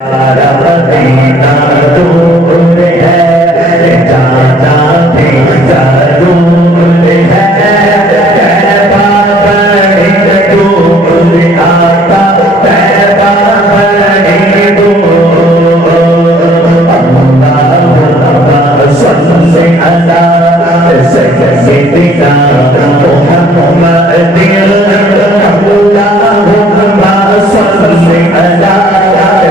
Medina दूर है, जाना भी जरूर है। तैबा बड़ी दूर आता, तैबा बड़ी दूर। अल्लाहुम्मा सल्ली अला सय्यिदिना मुहम्मदिन। अल्लाहुम्मा सल्ली अला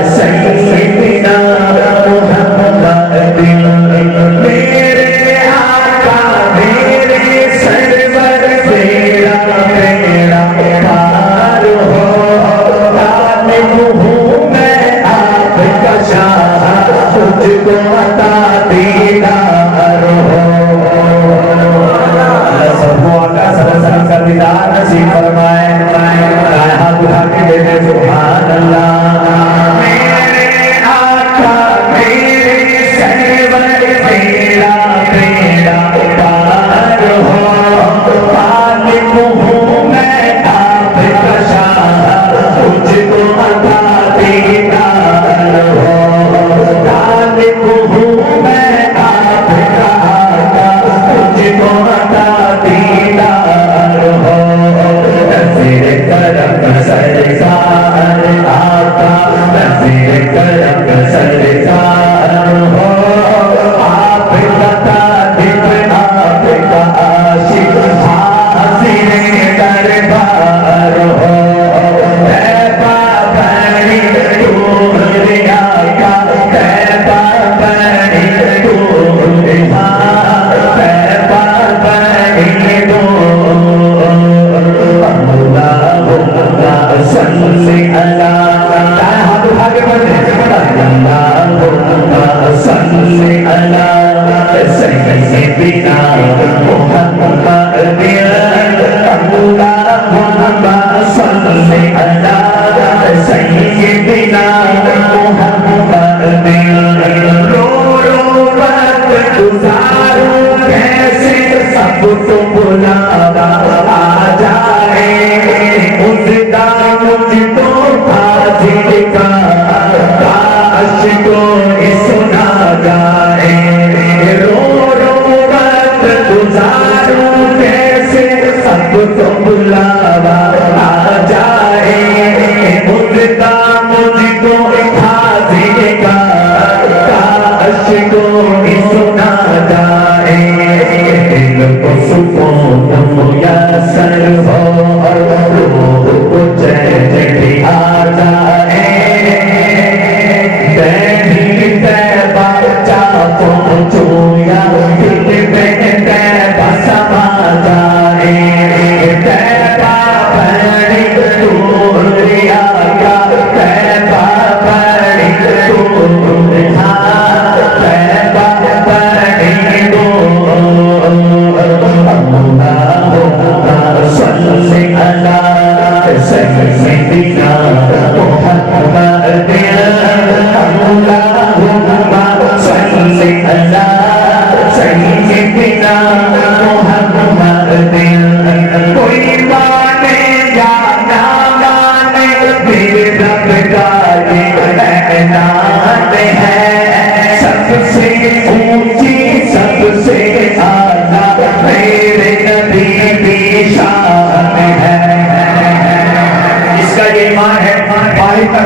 सय्यिदिना मुहम्मदिन। मेरे आका मेरे सरवर तेरा मेरा प्यार हो, तालिब हूँ मैं आपका शाह, तुझको अता दीदार हो। सबको आका सल्लल्लाहु का दीदार नसीब फरमाए। हाथ उठा के देते सुभान अल्लाह।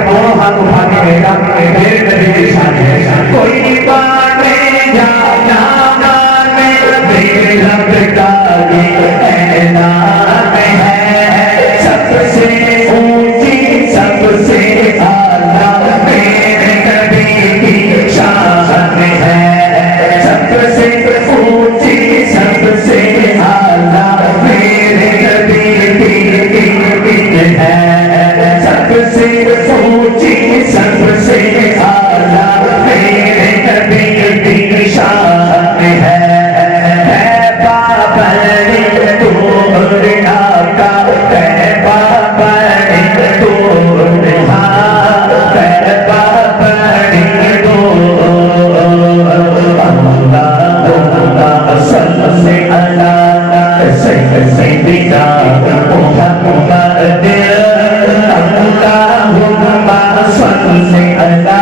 दोनों हाथ उठा के रहेगा मेरे नबी की शान है। कोई बात नहीं जाना माने मेरे रब का ये ऐलान है। सबसे ऊंची सबसे आला मेरे नबी की शान है। सबसे ऊंची सबसे आला मेरे नबी की है। सबसे ऊंची सबसे आला मेरे नबी की शान है। बाबरी दूर आका बाबरी दूर बाबरी दूर। अल्लाहुम्मा सल्ली अला सय्यिदिना मुहम्मदिन। अल्लाहुम्मा सल्ली अला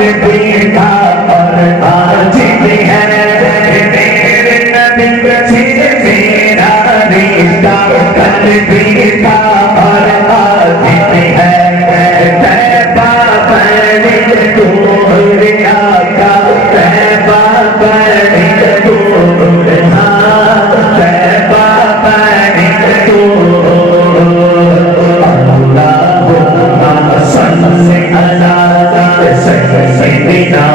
भी था और आज भी है, मेरे नबी से मेरा रिश्ता कल भी था और आज भी है। तैबा बड़ी दूर आका, तैबा बड़ी दूर, तैबा बड़ी दूर। अल्लाहुम्मा सल्ली अला सय्यिदिना